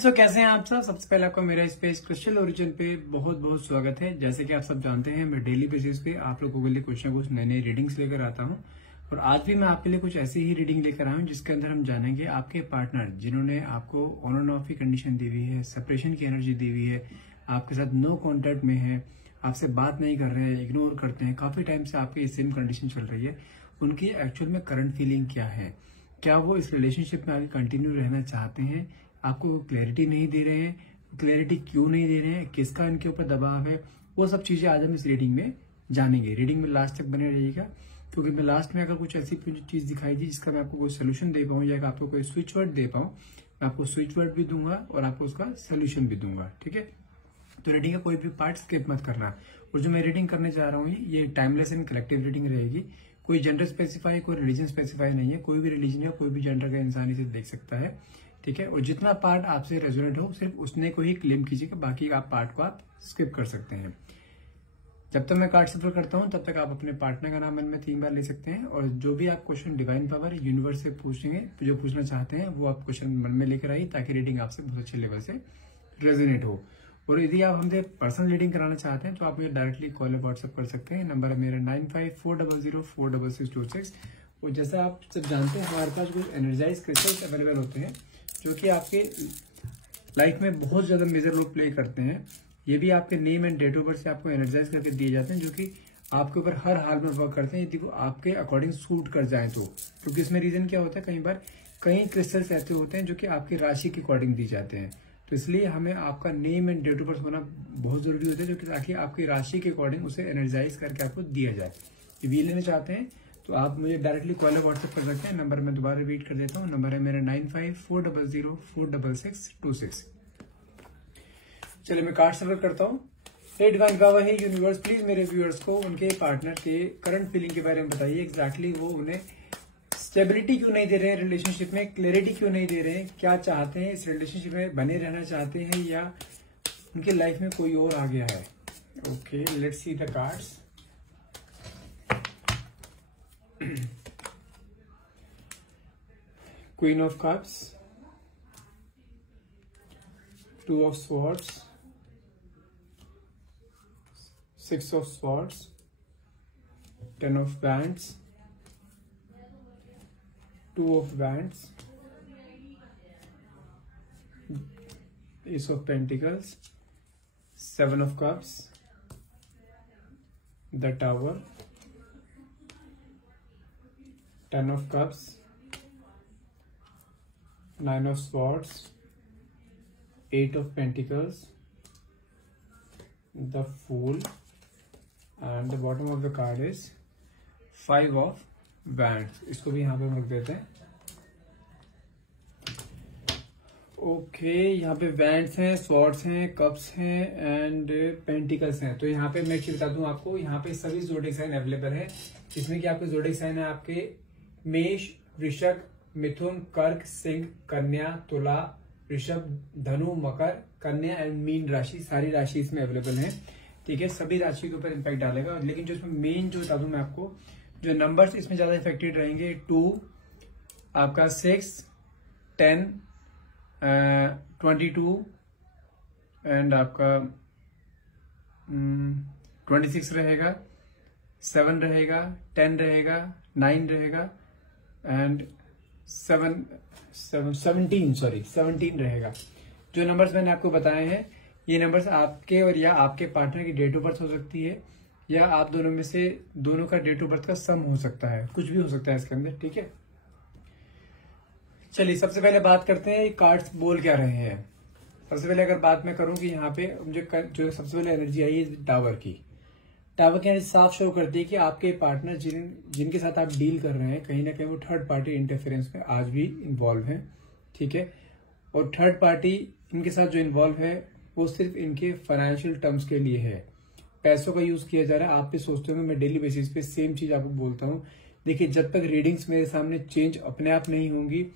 तो कैसे हैं आप सब। सबसे पहले आपका मेरा स्पेस क्रिस्टल ओरिजिन पे बहुत बहुत स्वागत है। जैसे कि आप सब जानते हैं, मैं डेली बेसिस पे आप लोगों के लिए कुछ ना कुछ नए नए रीडिंग्स लेकर आता हूं। और आज भी मैं आपके लिए कुछ ऐसी ही रीडिंग लेकर आया हूं जिसके अंदर हम जानेंगे आपके पार्टनर जिन्होंने आपको ऑन एंड ऑफ की कंडीशन दी हुई है, सेपरेशन की एनर्जी दी हुई है, आपके साथ नो कॉन्टेक्ट में है, आपसे बात नहीं कर रहे हैं, इग्नोर करते हैं, काफी टाइम से आपकी सेम कंडीशन चल रही है। उनकी एक्चुअल में करंट फीलिंग क्या है, क्या वो इस रिलेशनशिप में आगे कंटिन्यू रहना चाहते हैं, आपको क्लैरिटी नहीं दे रहे हैं, क्लैरिटी क्यों नहीं दे रहे हैं, किसका इनके ऊपर दबाव है, वो सब चीजें आज हम इस रीडिंग में जानेंगे। रीडिंग में लास्ट तक बने रहिएगा, क्योंकि मैं लास्ट में अगर कुछ ऐसी चीज दिखाई दी जिसका मैं आपको कोई सोल्यूशन दे पाऊं या आपको कोई स्विच वर्ड दे पाऊं, मैं आपको स्विच वर्ड भी दूंगा और आपको उसका सोल्यूशन भी दूंगा। ठीक है, तो रीडिंग का कोई भी पार्ट स्किप मत करना। और जो मैं रीडिंग करने जा रहा हूँ ये टाइमलेस एंड कलेक्टिव रीडिंग रहेगी। कोई जेंडर स्पेसिफाई, कोई रिलीजन स्पेसिफाई नहीं है। कोई भी रिलीजन या कोई भी जेंडर का इंसान इसे देख सकता है। ठीक है, और जितना पार्ट आपसे रेजोनेट हो सिर्फ उसने को ही क्लेम कीजिएगा, बाकी आप पार्ट को आप स्किप कर सकते हैं। जब तक मैं कार्ड सफल करता हूं तब तक आप अपने पार्टनर का नाम मन में 3 बार ले सकते हैं। और जो भी आप क्वेश्चन डिवाइन पावर यूनिवर्स से पूछेंगे, जो पूछना चाहते हैं वो आप क्वेश्चन मन में लेकर आइए, ताकि रीडिंग आपसे बहुत अच्छे लेवल से रेजोनेट हो। और यदि आप हमसे पर्सनल रीडिंग कराना चाहते हैं तो आप मुझे डायरेक्टली कॉल या व्हाट्सएप कर सकते हैं। नंबर है मेरा 9540046626। और जैसा आप सब जानते हैं, हमारे पास कुछ एनर्जाइज क्रिस्टल्स अवेलेबल होते हैं जो कि आपके लाइफ में बहुत ज्यादा मेजर रोल प्ले करते हैं। ये भी आपके name and date of birth से आपको एनर्जाइज करके दिए जाते हैं, जो कि आपके ऊपर हर हाल में वर्क करते हैं यदि वो आपके अकॉर्डिंग सूट कर जाए तो। क्योंकि इसमें रीजन क्या होता है, कई बार कई क्रिस्टल्स ऐसे होते हैं जो कि आपकी राशि के अकॉर्डिंग दी जाते हैं, तो इसलिए हमें आपका name and date of birth होना बहुत जरूरी होता है, जो कि ताकि आपकी राशि के अकॉर्डिंग उसे एनर्जाइज करके आपको दिया जाए। ये भी लेना चाहते हैं तो आप मुझे डायरेक्टली कॉल या व्हाट्सएप कर सकते हैं। नंबर मैं दोबारा रिपीट कर देता हूँ। नंबर है मेरा 9540046626। चलिए मैं कार्ड सफर करता हूँ। Hey divine power, hey universe, please मेरे व्यूअर्स को उनके पार्टनर के करंट फीलिंग के बारे में बताइए। एग्जैक्टली वो उन्हें स्टेबिलिटी क्यों नहीं दे रहे हैं, रिलेशनशिप में क्लैरिटी क्यों नहीं दे रहे हैं, क्या चाहते हैं, इस रिलेशनशिप में बने रहना चाहते हैं या उनके लाइफ में कोई और आ गया है। Okay, let's see the cards. Queen of cups, 2 of swords, 6 of swords, 10 of wands, 2 of wands, Ace of Pentacles, 7 of cups, the Tower, 10 of cups, 9 of swords, 8 of Pentacles, the Fool, and the bottom of the card is 5 of Wands। इसको भी यहाँ पे हम रख देते हैं। Okay, यहाँ पे वैंड्स हैं, स्वॉर्ड्स हैं, कप्स हैं एंड पेंटिकल्स हैं। तो यहाँ पे मैं एक चीज बता दूं आपको, यहाँ पे सभी ज़ोडिएक साइन अवेलेबल है, जिसमें कि आपके ज़ोडिएक साइन है आपके मेष, वृषभ, मिथुन, कर्क, सिंह, कन्या, तुला, ऋषभ, धनु, मकर, कन्या एंड मीन राशि। सारी राशि इसमें अवेलेबल है। ठीक है, सभी राशि के ऊपर इम्पैक्ट डालेगा। लेकिन जो इसमें मेन जो बता दूं मैं आपको, जो नंबर्स इसमें ज्यादा इफेक्टेड रहेंगे, 2, आपका 6, 10, 22 एंड आपका 26 रहेगा, 7 रहेगा, 10 रहेगा, 9 रहेगा एंड 17 रहेगा। जो नंबर्स मैंने आपको बताए हैं, ये नंबर्स आपके और या आपके पार्टनर की डेट ऑफ बर्थ हो सकती है, या आप दोनों में से दोनों का डेट ऑफ बर्थ का सम हो सकता है, कुछ भी हो सकता है इसके अंदर। ठीक है, चलिए सबसे पहले बात करते हैं कार्ड्स बोल क्या रहे हैं। सबसे पहले अगर बात मैं करूं कि यहाँ पे मुझे जो सबसे पहले एनर्जी आई है टावर की। टावर की एनर्जी साफ शो करती है कि आपके पार्टनर जिनके साथ आप डील कर रहे हैं, कहीं ना कहीं वो थर्ड पार्टी इंटरफेरेंस में आज भी इन्वॉल्व है। ठीक है, और थर्ड पार्टी इनके साथ जो इन्वॉल्व है वो सिर्फ इनके फाइनेंशियल टर्म्स के लिए है, पैसों का यूज किया जा रहा है। आप भी सोचते होंगे, मैं डेली बेसिस पे सेम चीज आपको बोलता हूँ। देखिए, जब तक रीडिंग्स मेरे सामने चेंज अपने आप नहीं होंगी,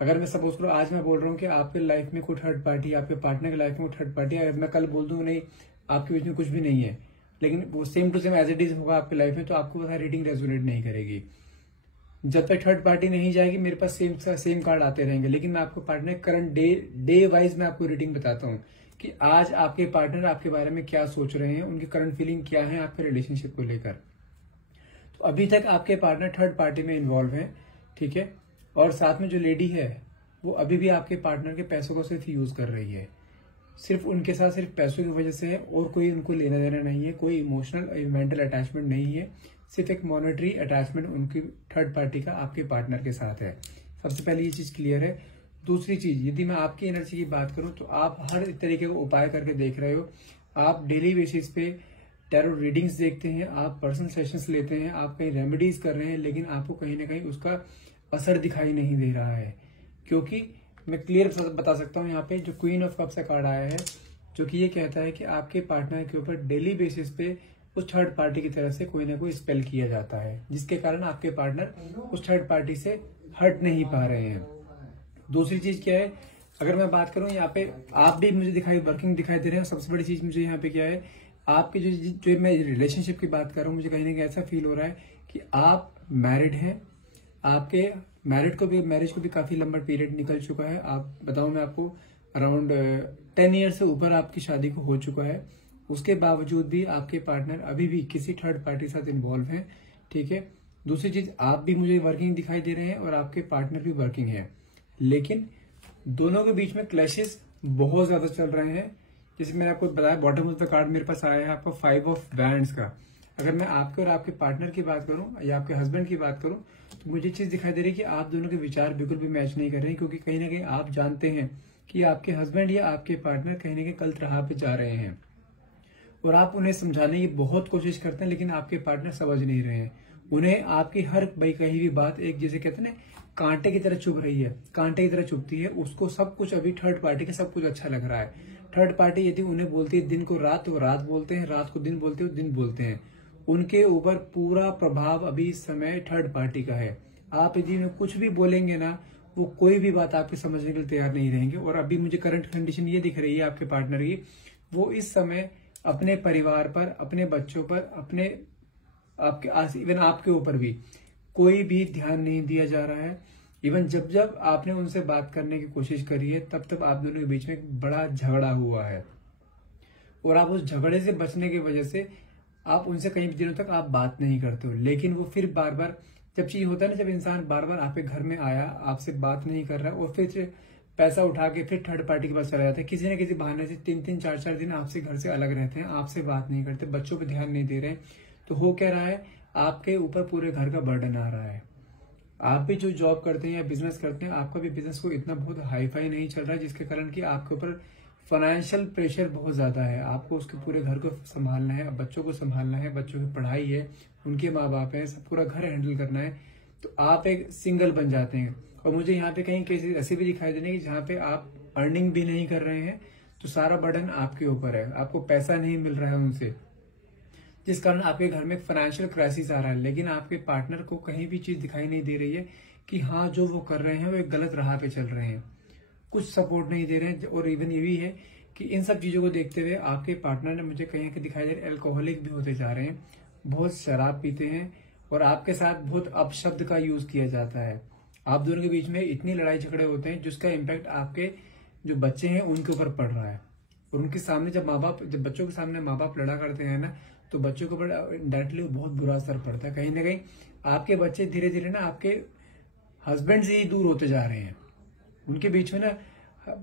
अगर मैं सपोज करूँ आज मैं बोल रहा हूँ कि आपके लाइफ में कोई थर्ड पार्टी, आपके पार्टनर की लाइफ में कोई थर्ड पार्टी, अगर मैं कल बोल दूंगा नहीं आपके बीच में कुछ भी नहीं है, लेकिन वो same to same as it is होगा आपकी लाइफ में, तो आपको पता रीडिंग रेजोनेट नहीं करेगी। जब तक थर्ड पार्टी नहीं जाएगी मेरे पास सेम कार्ड आते रहेंगे। लेकिन मैं आपको पार्टनर करंट डे वाइज मैं आपको रीडिंग बताता हूँ कि आज आपके पार्टनर आपके बारे में क्या सोच रहे हैं, उनकी करंट फीलिंग क्या है आपके रिलेशनशिप को लेकर। तो अभी तक आपके पार्टनर थर्ड पार्टी में इन्वॉल्व है, ठीक है। और साथ में जो लेडी है वो अभी भी आपके पार्टनर के पैसों को सिर्फ यूज कर रही है, सिर्फ उनके साथ सिर्फ पैसों की वजह से है, और कोई उनको लेना देना नहीं है, कोई इमोशनल मेंटल अटैचमेंट नहीं है, सिर्फ एक मॉनेटरी अटैचमेंट उनकी थर्ड पार्टी का आपके पार्टनर के साथ है। सबसे पहले ये चीज क्लियर है। दूसरी चीज, यदि मैं आपकी एनर्जी की बात करूं तो आप हर तरीके का उपाय करके देख रहे हो, आप डेली बेसिस पे टैरो रीडिंग्स देखते हैं, आप पर्सनल सेशंस लेते हैं, आप कहीं रेमेडीज कर रहे हैं, लेकिन आपको कहीं ना कहीं उसका असर दिखाई नहीं दे रहा है। क्योंकि मैं क्लियर बता सकता हूं, यहाँ पे जो क्वीन ऑफ कप्स का कार्ड आया है जो कि ये कहता है कि आपके पार्टनर के ऊपर डेली बेसिस पे उस थर्ड पार्टी की तरफ से कोई ना कोई स्पेल किया जाता है, जिसके कारण आपके पार्टनर उस थर्ड पार्टी से हट नहीं पा रहे हैं। दूसरी चीज क्या है, अगर मैं बात करूं यहाँ पे आप भी मुझे वर्किंग दिखाई दे रहे हैं। सबसे बड़ी चीज मुझे यहाँ पे क्या है, आपके जो मैं रिलेशनशिप की बात कर रहा हूँ, मुझे कहीं ना कहीं ऐसा फील हो रहा है कि आप मैरिड हैं, आपके मैरिज को भी काफी लंबा पीरियड निकल चुका है। आप बताऊं मैं आपको अराउंड 10 ईयर से ऊपर आपकी शादी को हो चुका है। उसके बावजूद भी आपके पार्टनर अभी भी किसी थर्ड पार्टी के साथ इन्वॉल्व हैं, ठीक है। दूसरी चीज, आप भी मुझे वर्किंग दिखाई दे रहे हैं और आपके पार्टनर भी वर्किंग है, लेकिन दोनों के बीच में क्लैशेस बहुत ज्यादा चल रहे हैं। जैसे मैंने आपको बताया, बॉटम ऑफ द कार्ड मेरे पास आया है आपका 5 ऑफ वैंड्स का। अगर मैं आपके और आपके पार्टनर की बात करूं या आपके हस्बैंड की बात करूं तो मुझे चीज दिखाई दे रही है कि आप दोनों के विचार बिल्कुल भी मैच नहीं कर रहे हैं, क्योंकि कहीं ना कहीं आप जानते हैं कि आपके हस्बैंड या आपके पार्टनर कहीं ना कहीं गलत राह पे जा रहे हैं, और आप उन्हें समझाने की बहुत कोशिश करते हैं, लेकिन आपके पार्टनर समझ नहीं रहे हैं। उन्हें आपकी हर कही हुई बात एक जैसे कहते हैं ना, कांटे की तरह चुभ रही है, कांटे की तरह चुभती है। उसको सब कुछ अभी थर्ड पार्टी का सब कुछ अच्छा लग रहा है। थर्ड पार्टी यदि उन्हें बोलती है दिन को रात, तो रात बोलते हैं, रात को दिन बोलते हैं, दिन बोलते हैं। उनके ऊपर पूरा प्रभाव अभी इस समय थर्ड पार्टी का है। आप यदि उन्हें कुछ भी बोलेंगे ना, वो कोई भी बात आपके समझने के लिए तैयार नहीं रहेंगे। और अभी मुझे करंट कंडीशन ये दिख रही है आपके पार्टनर की, वो इस समय अपने परिवार पर, अपने बच्चों पर, अपने आपके इवन आपके ऊपर भी कोई भी ध्यान नहीं दिया जा रहा है। इवन जब जब आपने उनसे बात करने की कोशिश करी है, तब तब आप दोनों के बीच में एक बड़ा झगड़ा हुआ है, और आप उस झगड़े से बचने की वजह से आप उनसे कई दिनों तक आप बात नहीं करते हो। लेकिन वो फिर बार बार, जब चीज होता है ना, जब इंसान बार बार आपके घर में आया, आपसे बात नहीं कर रहा है, और फिर पैसा उठा के फिर थर्ड पार्टी के पास चला जाता है, किसी न किसी बहाने से 3-3, 4-4 दिन आपसे घर से अलग रहते हैं, आपसे बात नहीं करते, बच्चों पे ध्यान नहीं दे रहे। तो हो क्या रहा है, आपके ऊपर पूरे घर का बर्डन आ रहा है। आप भी जो जॉब करते हैं या बिजनेस करते हैं, आपका भी बिजनेस को इतना बहुत हाई फाई नहीं चल रहा है, जिसके कारण कि आपके ऊपर फाइनेंशियल प्रेशर बहुत ज्यादा है। आपको उसके पूरे घर को संभालना है, बच्चों को संभालना है, बच्चों की पढ़ाई है, उनके माँ बाप है, सब पूरा घर हैंडल करना है। तो आप एक सिंगल बन जाते हैं। और मुझे यहाँ पे कहीं केसेस ऐसे भी दिखाई दे रहे हैं कि जहाँ पे आप अर्निंग भी नहीं कर रहे हैं, तो सारा बर्डन आपके ऊपर है, आपको पैसा नहीं मिल रहा है उनसे, जिस कारण आपके घर में फाइनेंशियल क्राइसिस आ रहा है। लेकिन आपके पार्टनर को कहीं भी चीज दिखाई नहीं दे रही है कि हाँ, जो वो कर रहे हैं वो एक गलत राह पे चल रहे हैं, कुछ सपोर्ट नहीं दे रहे हैं। और इवन ये भी है कि इन सब चीजों को देखते हुए आपके पार्टनर ने मुझे कहीं दिखाई दे रहे अल्कोहलिक भी होते जा रहे हैं, बहुत शराब पीते हैं, और आपके साथ बहुत अपशब्द का यूज किया जाता है। आप दोनों के बीच में इतनी लड़ाई झगड़े होते हैं जिसका इम्पैक्ट आपके जो बच्चे हैं उनके ऊपर पड़ रहा है। और उनके सामने जब बच्चों के सामने माँ बाप लड़ा करते हैं ना, तो बच्चों के ऊपर डायरेक्टली बहुत बुरा असर पड़ता है। कहीं ना कहीं आपके बच्चे धीरे धीरे ना आपके हस्बैंड से ही दूर होते जा रहे हैं। उनके बीच में ना,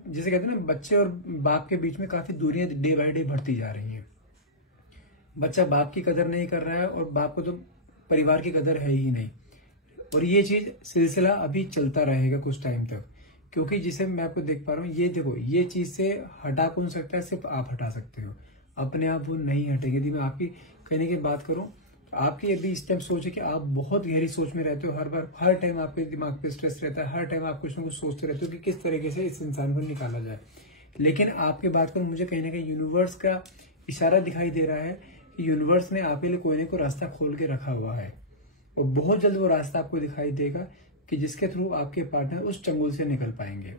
जैसे कहते हैं ना, बच्चे और बाप के बीच में काफी दूरियां डे बाय डे बढ़ती जा रही हैं। बच्चा बाप की कदर नहीं कर रहा है, और बाप को तो परिवार की कदर है ही नहीं। और ये चीज सिलसिला अभी चलता रहेगा कुछ टाइम तक, क्योंकि जिसे मैं आपको देख पा रहा हूँ, ये देखो, ये चीज से हटा कौन सकता है, सिर्फ आप हटा सकते हो। अपने आप वो नहीं हटेगी। यदि मैं आपकी कहने की बात करूं, तो आपकी अभी इस टाइम सोच है कि आप बहुत गहरी सोच में रहते हो। हर टाइम आपके दिमाग पे स्ट्रेस रहता है, हर टाइम आप कुछ ना कुछ सोचते रहते हो कि किस तरीके से इस इंसान को निकाला जाए। लेकिन आपकी बात करूं, मुझे कहीं ना कहीं यूनिवर्स का इशारा दिखाई दे रहा है कि यूनिवर्स ने आपके लिए कोई ना कोई रास्ता खोल के रखा हुआ है, और बहुत जल्द वो रास्ता आपको दिखाई देगा कि जिसके थ्रू आपके पार्टनर उस चंगुल से निकल पाएंगे।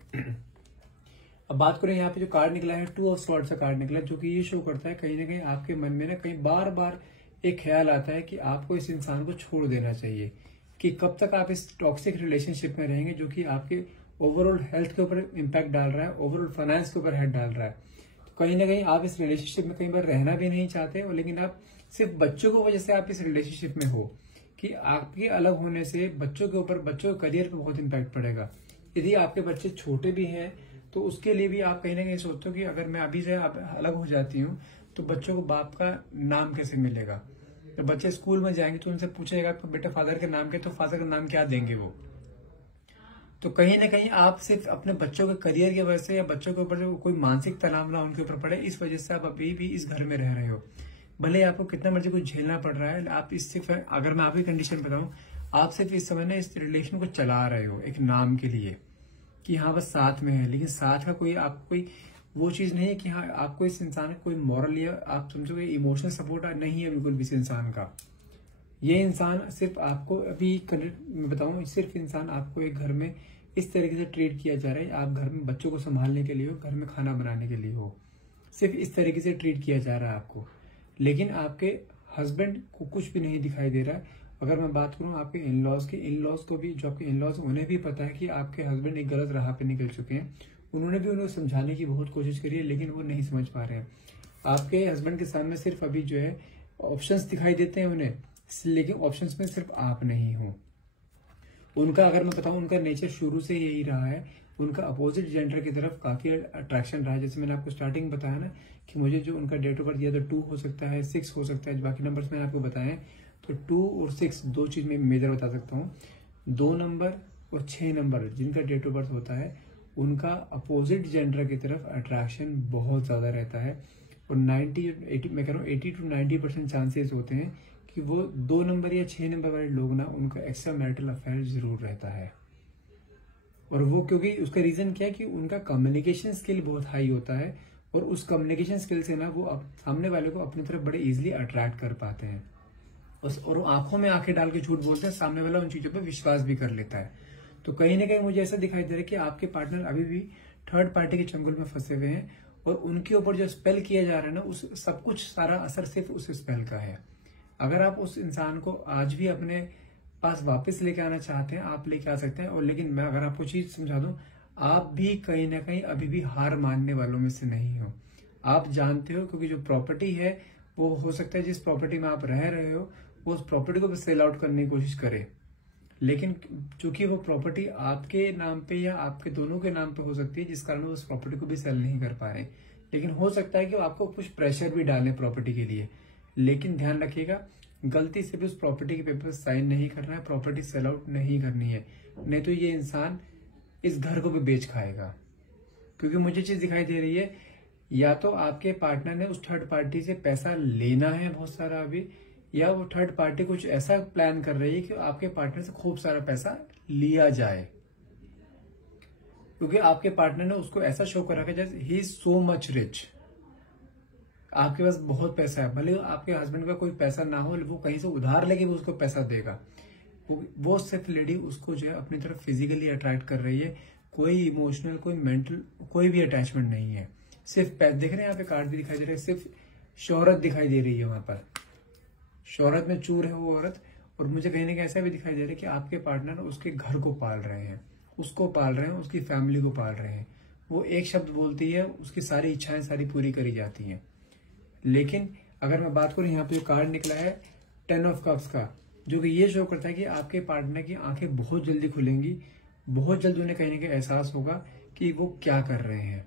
अब बात करें, यहाँ पे जो कार्ड निकला है 2 ऑफ स्वॉर्ड्स का कार्ड निकला, जो कि ये शो करता है कहीं ना कहीं आपके मन में ना कहीं बार बार एक ख्याल आता है कि आपको इस इंसान को छोड़ देना चाहिए, कि कब तक आप इस टॉक्सिक रिलेशनशिप में रहेंगे जो कि आपके ओवरऑल हेल्थ के ऊपर इम्पैक्ट डाल रहा है, ओवरऑल फाइनेंस के ऊपर हेड डाल रहा है। तो कहीं ना कहीं आप इस रिलेशनशिप में कई बार रहना भी नहीं चाहते, और लेकिन आप सिर्फ बच्चों की वजह से आप इस रिलेशनशिप में हो, कि आपके अलग होने से बच्चों के ऊपर, बच्चों के करियर पे बहुत इम्पैक्ट पड़ेगा। यदि आपके बच्चे छोटे भी हैं तो उसके लिए भी आप कहीं ना कहीं सोचते हो कि अगर मैं अभी से अलग हो जाती हूँ तो बच्चों को बाप का नाम कैसे मिलेगा। जब बच्चे स्कूल में जाएंगे तो उनसे पूछेगा बेटा फादर के नाम क्या, तो फादर का नाम क्या देंगे वो। तो कहीं ना कहीं आप सिर्फ अपने बच्चों के करियर की वजह से या बच्चों के ऊपर जो कोई मानसिक तनाव ना उनके ऊपर पड़े, इस वजह से आप अभी भी इस घर में रह रहे हो। भले आपको कितना मर्जी कुछ झेलना पड़ रहा है, आप इस सिर्फ, अगर मैं आपकी कंडीशन बताऊं, आप सिर्फ इस समय ना इस रिलेशन को चला रहे हो एक नाम के लिए कि हाँ बस साथ में है, लेकिन साथ का कोई आप कोई वो चीज नहीं है कि हाँ आपको इस इंसान को कोई मॉरल या आप समझोगे इमोशनल सपोर्ट नहीं है बिल्कुल भी इस इंसान का। ये इंसान सिर्फ आपको अभी मैं बताऊं, सिर्फ इंसान आपको एक घर में इस तरीके से ट्रीट किया जा रहा है, आप घर में बच्चों को संभालने के लिए हो, घर में खाना बनाने के लिए हो, सिर्फ इस तरीके से ट्रीट किया जा रहा है आपको। लेकिन आपके हस्बैंड को कुछ भी नहीं दिखाई दे रहा है। अगर मैं बात करूं आपके इन-लॉज की, इन-लॉज को भी, जो आपके इन-लॉज उन्हें भी पता है कि आपके हस्बैंड एक गलत राह पे निकल चुके हैं। उन्होंने भी उन्हें समझाने की बहुत कोशिश करी है, लेकिन वो नहीं समझ पा रहे हैं। आपके हस्बैंड के सामने सिर्फ अभी जो है ऑप्शंस दिखाई देते हैं उन्हें, लेकिन ऑप्शंस में सिर्फ आप नहीं हो। उनका अगर मैं बताऊं, उनका नेचर शुरू से यही रहा है, उनका अपोजिट जेंडर की तरफ काफी अट्रैक्शन रहा है। जैसे मैंने आपको स्टार्टिंग बताया ना कि मुझे जो उनका डेट ऑफ बर्थ या तो 2 हो सकता है, 6 हो सकता है, बाकी नंबर्स मैंने आपको बताए। तो 2 और 6 दो चीज में मेजर बता सकता हूँ। 2 नंबर और 6 नंबर जिनका डेट ऑफ बर्थ होता है, उनका अपोजिट जेंडर की तरफ अट्रैक्शन बहुत ज्यादा रहता है। और 80 मैं कह रहा हूँ 80 to 90% चांसेस होते हैं कि वो 2 नंबर या 6 नंबर वाले लोग ना, उनका एक्स्ट्रा मैरिटल अफेयर जरूर रहता है। और वो क्योंकि उसका रीजन क्या है कि उनका कम्युनिकेशन स्किल बहुत हाई होता है, और उस कम्युनिकेशन स्किल से ना वो सामने वाले को अपनी तरफ बड़े इजीली अट्रैक्ट कर पाते हैं, और आंखों में आंखें डाल के झूठ बोलते हैं, सामने वाला उन चीजों पर विश्वास भी कर लेता है। तो कहीं ना कहीं मुझे ऐसा दिखाई दे रहा है कि आपके पार्टनर अभी भी थर्ड पार्टी के चंगुल में फंसे हुए हैं, और उनके ऊपर जो स्पेल किया जा रहा है ना, उस सब कुछ सारा असर सिर्फ उस स्पेल का है। अगर आप उस इंसान को आज भी अपने पास वापस लेके आना चाहते हैं, आप लेके आ सकते हैं। और लेकिन मैं अगर आपको चीज समझा दूं, आप भी कहीं ना कहीं अभी भी हार मानने वालों में से नहीं हो। आप जानते हो, क्योंकि जो प्रॉपर्टी है वो हो सकता है जिस प्रॉपर्टी में आप रह रहे हो, वो उस प्रॉपर्टी को भी सेल आउट करने की कोशिश करे, लेकिन चूंकि वो प्रॉपर्टी आपके नाम पे या आपके दोनों के नाम पे हो सकती है, जिस कारण वो उस प्रॉपर्टी को भी सेल नहीं कर पा रहे। लेकिन हो सकता है कि वो आपको कुछ प्रेशर भी डालें प्रॉपर्टी के लिए, लेकिन ध्यान रखिएगा गलती से भी उस प्रॉपर्टी के पेपर साइन नहीं करना है, प्रॉपर्टी सेल आउट नहीं करनी है, नहीं तो ये इंसान इस घर को भी बेच खाएगा। क्योंकि मुझे चीज दिखाई दे रही है, या तो आपके पार्टनर ने उस थर्ड पार्टी से पैसा लेना है बहुत सारा अभी, या वो थर्ड पार्टी कुछ ऐसा प्लान कर रही है कि आपके पार्टनर से खूब सारा पैसा लिया जाए। क्योंकि आपके पार्टनर ने उसको ऐसा शो करा कि जैसे he is so much rich, आपके पास बहुत पैसा है, भले आपके हस्बैंड का कोई पैसा ना हो, वो कहीं से उधार लेके भी उसको पैसा देगा। वो सिर्फ लेडी उसको जो है अपनी तरफ फिजिकली अट्रैक्ट कर रही है, कोई इमोशनल, कोई मेंटल, कोई भी अटैचमेंट नहीं है। सिर्फ पैसे देख रहे हैं, यहाँ पे कार्ड भी दिखाई दे रहा है, सिर्फ शोहरत दिखाई दे रही है वहां पर, शोहरत में चूर है वो औरत। और मुझे कहीं ना कहीं ऐसा भी दिखाई दे रहा है कि आपके पार्टनर उसके घर को पाल रहे हैं, उसको पाल रहे हैं, उसकी फैमिली को पाल रहे हैं। वो एक शब्द बोलती है, उसकी सारी इच्छाएं सारी पूरी करी जाती हैं। लेकिन अगर मैं बात करूं, यहाँ पे जो कार्ड निकला है 10 ऑफ कप्स का, जो कि ये शो करता है कि आपके पार्टनर की आंखें बहुत जल्दी खुलेंगी, बहुत जल्दी उन्हें कहीं ना कहीं एहसास होगा कि वो क्या कर रहे हैं।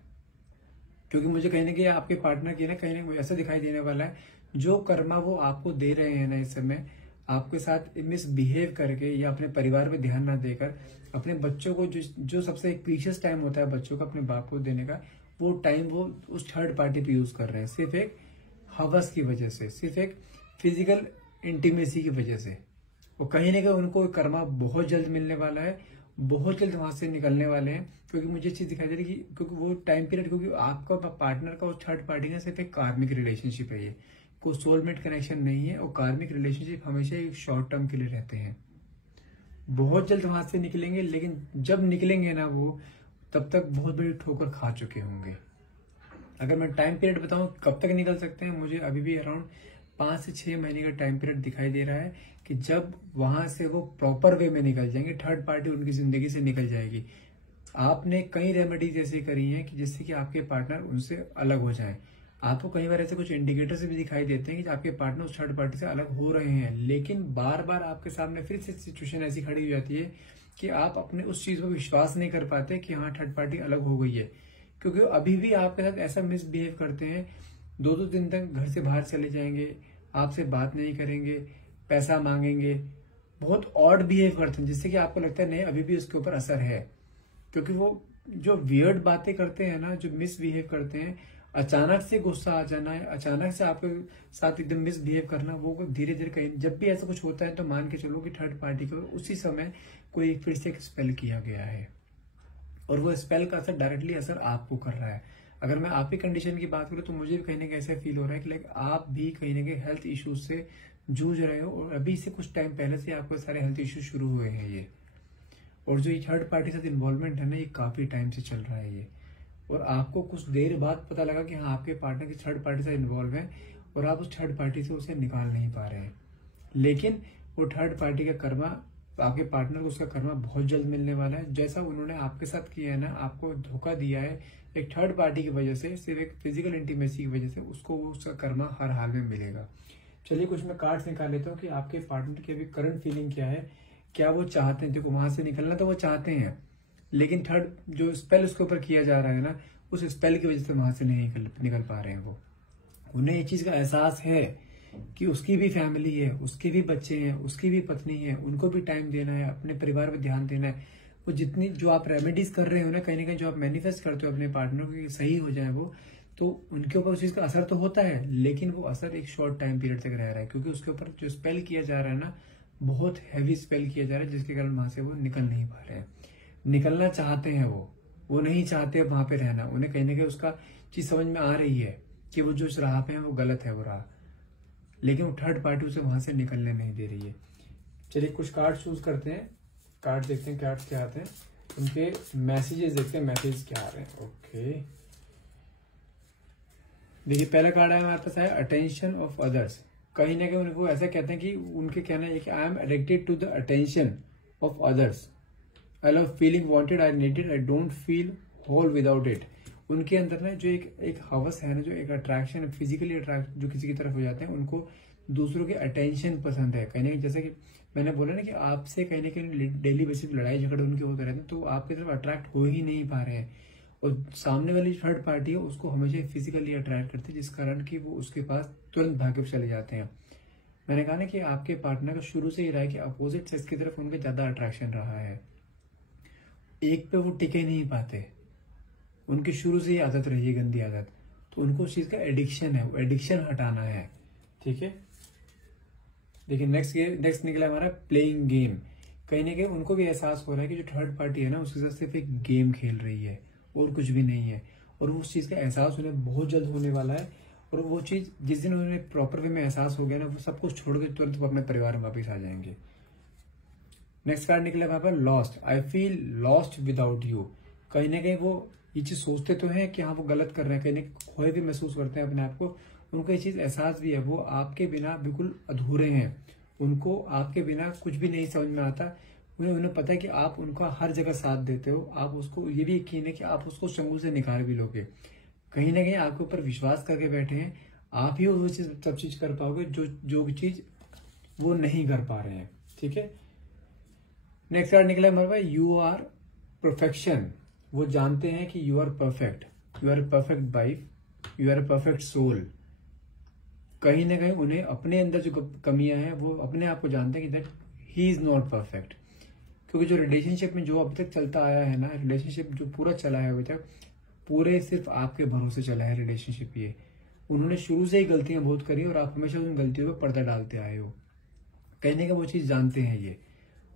क्योंकि मुझे कहीं ना कहीं आपके पार्टनर की ना कहीं ना कहीं ऐसा दिखाई देने वाला है, जो कर्मा वो आपको दे रहे हैं ना इस समय, आपके साथ मिसबिहेव करके या अपने परिवार पे ध्यान ना देकर, अपने बच्चों को जो सबसे एक प्रीशियस टाइम होता है बच्चों को अपने बाप को देने का, वो टाइम वो उस थर्ड पार्टी पे यूज कर रहे हैं, सिर्फ एक हवस की वजह से, सिर्फ एक फिजिकल इंटीमेसी की वजह से। और कहीं ना कहीं उनको कर्मा बहुत जल्द मिलने वाला है, बहुत जल्द वहां से निकलने वाले हैं। क्योंकि मुझे चीज दिखाई दे रही है कि क्योंकि वो टाइम पीरियड, क्योंकि आपका पार्टनर का उस थर्ड पार्टी का सिर्फ एक कार्मिक रिलेशनशिप है, ये कोई सोलमेट कनेक्शन नहीं है। और कार्मिक रिलेशनशिप हमेशा एक शॉर्ट टर्म के लिए रहते हैं, बहुत जल्द वहां से निकलेंगे, लेकिन जब निकलेंगे ना वो, तब तक बहुत बड़ी ठोकर खा चुके होंगे। अगर मैं टाइम पीरियड बताऊं कब तक निकल सकते हैं, मुझे अभी भी अराउंड 5 से 6 महीने का टाइम पीरियड दिखाई दे रहा है कि जब वहां से वो प्रॉपर वे में निकल जाएंगे, थर्ड पार्टी उनकी जिंदगी से निकल जाएगी। आपने कई रेमेडीज ऐसी करी हैं कि जिससे कि आपके पार्टनर उनसे अलग हो जाएं। आपको कई बार ऐसे कुछ इंडिकेटर्स भी दिखाई देते हैं कि आपके पार्टनर उस थर्ड पार्टी से अलग हो रहे हैं, लेकिन बार बार आपके सामने फिर से सिचुएशन ऐसी खड़ी हो जाती है कि आप अपने उस चीज पर विश्वास नहीं कर पाते कि हाँ थर्ड पार्टी अलग हो गई है, क्योंकि अभी भी आपके साथ ऐसा मिसबिहेव करते हैं। 2-2 दिन तक घर से बाहर चले जाएंगे, आपसे बात नहीं करेंगे, पैसा मांगेंगे, बहुत ऑड बिहेव करते हैं, जिससे कि आपको लगता है नहीं अभी भी उसके ऊपर असर है। क्योंकि वो जो वियर्ड बातें करते हैं ना, जो मिसबिहेव करते हैं, अचानक से गुस्सा आ जाना है, अचानक से आपके साथ एकदम मिसबिहेव करना, वो धीरे धीरे कहीं जब भी ऐसा कुछ होता है तो मान के चलो कि थर्ड पार्टी को उसी समय कोई फिर से स्पेल किया गया है और वो स्पेल का असर डायरेक्टली असर आपको कर रहा है। अगर मैं आपकी कंडीशन की बात करूं तो मुझे भी कहीं ना कहीं ऐसा फील हो रहा है कि लाइक आप भी कहीं ना कहीं हेल्थ इश्यूज से जूझ रहे हो और अभी से कुछ टाइम पहले से आपको सारे हेल्थ इश्यूज शुरू हुए हैं ये। और जो ये थर्ड पार्टी के साथ इन्वॉल्वमेंट है ना, ये काफी टाइम से चल रहा है ये, और आपको कुछ देर बाद पता लगा कि हाँ आपके पार्टनर की थर्ड पार्टी से इन्वॉल्व है और आप उस थर्ड पार्टी से उसे निकाल नहीं पा रहे हैं। लेकिन वो थर्ड पार्टी का कर्मा, आपके पार्टनर को उसका कर्मा बहुत जल्द मिलने वाला है। जैसा उन्होंने आपके साथ किया है ना, आपको धोखा दिया है एक थर्ड पार्टी की वजह से, सिर्फ एक फिजिकल इंटीमेसी की वजह से, उसको उसका कर्मा हर हाल में मिलेगा। चलिए कुछ मैं कार्ड्स निकाल लेता हूँ कि आपके पार्टनर की अभी करंट फीलिंग क्या है, क्या वो चाहते हैं। देखो वहां से निकलना तो वो चाहते हैं, लेकिन थर्ड जो स्पेल उसके ऊपर किया जा रहा है ना, उस स्पेल की वजह से वहां से नहीं निकल पा रहे हैं वो। उन्हें ये चीज का एहसास है कि उसकी भी फैमिली है, उसके भी बच्चे हैं, उसकी भी पत्नी है, उनको भी टाइम देना है, अपने परिवार पर ध्यान देना है। वो जितनी जो आप रेमेडीज कर रहे हो ना, कहीं ना कहीं जो आप मैनिफेस्ट करते हो अपने पार्टनर को सही हो जाए वो, तो उनके ऊपर उस चीज का असर तो होता है, लेकिन वो असर एक शॉर्ट टाइम पीरियड तक रह रहा है, क्योंकि उसके ऊपर जो स्पेल किया जा रहा है ना, बहुत हैवी स्पेल किया जा रहा है, जिसके कारण वहां से वो निकल नहीं पा रहे हैं। निकलना चाहते हैं वो नहीं चाहते वहां पे रहना। उन्हें कहीं ना कहीं उसका चीज समझ में आ रही है कि वो जो राह पे है वो गलत है वो राह, लेकिन वो थर्ड पार्टी उसे वहां से निकलने नहीं दे रही है। चलिए कुछ कार्ड चूज करते हैं, कार्ड देखते हैं कार्ड क्या आते हैं, उनके मैसेजेस देखते हैं, मैसेज क्या आ रहे हैं। ओके देखिए पहला कार्ड है हमारे पास है अटेंशन ऑफ अदर्स। कहीं ना कहीं उनको ऐसा कहते हैं कि उनके कहना है कि I am addicted to the attention of others, I love feeling wanted, I need it, I don't feel whole without it. उनके अंदर ना जो एक हवस है ना, जो एक अट्रैक्शन, फिजिकली अट्रैक्ट जो किसी की तरफ हो जाते हैं, उनको दूसरों के अटेंशन पसंद है। कहीं ना कहीं जैसे कि मैंने बोला ना कि आपसे कहीं ना कहीं डेली बेसिस लड़ाई झगड़े उनके होते रहते हैं, तो आपकी तरफ अट्रैक्ट हो ही नहीं पा रहे हैं। और सामने वाली थर्ड पार्टी है उसको हमेशा फिजिकली अट्रैक्ट करती है, जिस कारण कि वो उसके पास तुरंत भाग के चले जाते हैं। मैंने कहा ना कि आपके पार्टनर का शुरू से ही रहा है कि अपोजिट सेक्स की तरफ उनका ज्यादा अट्रैक्शन रहा है, एक पे वो टिके नहीं पाते, उनकी शुरू से ही आदत रही है गंदी आदत, तो उनको उस चीज का एडिक्शन है, वो एडिक्शन हटाना है। ठीक है देखिए नेक्स्ट निकला हमारा प्लेइंग गेम। कहीं ना कहीं उनको भी एहसास हो रहा है कि जो थर्ड पार्टी है ना, उसके साथ सिर्फ एक गेम खेल रही है और कुछ भी नहीं है, और उस चीज का एहसास उन्हें बहुत जल्द होने वाला है। और वो चीज जिस दिन उन्हें प्रॉपर वे में एहसास हो गया ना, वो सब कुछ छोड़ के तुरंत वो अपने परिवार में वापिस आ जाएंगे। नेक्स्ट कार्ड निकला वहां पर lost, I feel lost without you. कहीं ना कहीं वो ये चीज सोचते तो हैं कि हाँ वो गलत कर रहे हैं, कहीं ना कहीं खोए भी महसूस करते हैं अपने आप को, उनको ये चीज एहसास भी है वो आपके बिना बिल्कुल अधूरे हैं, उनको आपके बिना कुछ भी नहीं समझ में आता। उन्हें पता है कि आप उनका हर जगह साथ देते हो, आप उसको ये भी यकीन है कि आप उसको चंगुल से निकाल भी लोगे। कहीं ना कहीं आपके ऊपर विश्वास करके बैठे हैं, आप ही वो चीज सब चीज कर पाओगे जो चीज वो नहीं कर पा रहे हैं। ठीक है नेक्स्ट कार्ड निकला हमारे पास यू आर परफेक्शन। वो जानते हैं कि you are perfect, you are perfect wife, you are perfect soul. कहीं ना कहीं उन्हें अपने अंदर जो कमियां हैं वो अपने आप को जानते हैं कि that he is not perfect, क्योंकि जो रिलेशनशिप में जो अब तक चलता आया है ना, रिलेशनशिप जो पूरा चला है अभी तक, पूरे सिर्फ आपके भरोसे चला है रिलेशनशिप। ये उन्होंने शुरू से ही गलतियां बहुत करी और आप हमेशा उन गलतियों पर पर्दा डालते आए हो। कहने का वो चीज जानते हैं ये,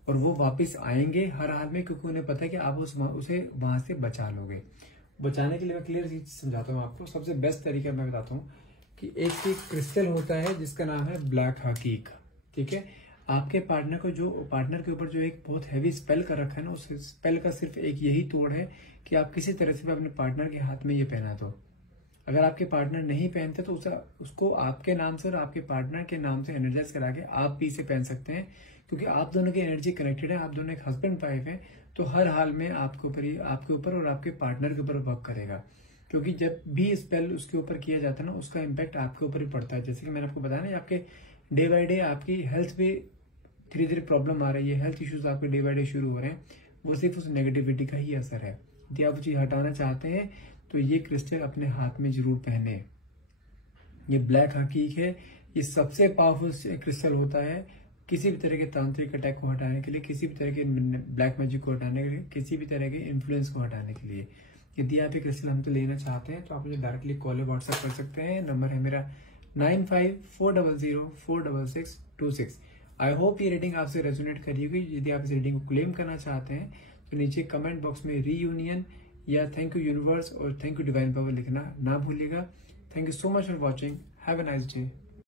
और वो वापस आएंगे हर हाल में, क्योंकि उन्हें पता है कि आप उसे वहां से बचा लोगे। बचाने के लिए मैं क्लियर चीज समझाता हूँ आपको। सबसे बेस्ट तरीका मैं बताता हूँ कि एक क्रिस्टल होता है जिसका नाम है ब्लैक हकीक। ठीक है आपके पार्टनर को जो पार्टनर के ऊपर जो एक बहुत हैवी स्पेल कर रखा है ना, उस स्पेल का सिर्फ एक यही तोड़ है कि आप किसी तरह से भी अपने पार्टनर के हाथ में ये पहना दो। अगर आपके पार्टनर नहीं पहनते तो उसको आपके नाम से और आपके पार्टनर के नाम से एनर्जाइज करा के आप भी इसे पहन सकते हैं, क्योंकि आप दोनों की एनर्जी कनेक्टेड है, आप दोनों एक हस्बैंड वाइफ है। तो हर हाल में आपके ऊपर और आपके पार्टनर के ऊपर वर्क करेगा, क्योंकि जब भी स्पेल उसके ऊपर किया जाता है ना, उसका इम्पैक्ट आपके ऊपर ही पड़ता है। जैसे कि मैंने आपको बताया ना, आपके डे बाय डे आपकी हेल्थ पे धीरे धीरे प्रॉब्लम आ रही है, हेल्थ इश्यूज आपके डे बाय डे शुरू हो रहे हैं, वो सिर्फ उस नेगेटिविटी का ही असर है। यदि आप वो चीज हटाना चाहते हैं तो ये क्रिस्टल अपने हाथ में जरूर पहने। ये ब्लैक हकीक है, ये सबसे पावरफुल क्रिस्टल होता है किसी भी तरह के तांत्रिक अटैक को हटाने के लिए, किसी भी तरह के ब्लैक मैजिक को हटाने के लिए, किसी भी तरह के इन्फ्लुएंस को हटाने के लिए। यदि आप ये क्रिस्टल हमसे लेना चाहते हैं तो आप मुझे डायरेक्टली कॉल या व्हाट्सएप कर सकते हैं। नंबर है मेरा 9540046626। आई होप ये रीडिंग आपसे रेजोनेट करी होगी। यदि आप इस रीडिंग को क्लेम करना चाहते हैं तो नीचे कमेंट बॉक्स में रीयूनियन या थैंक यू यूनिवर्स और थैंक यू डिवाइन पावर लिखना ना भूलिएगा। Thank you so much for watching. Have a nice day.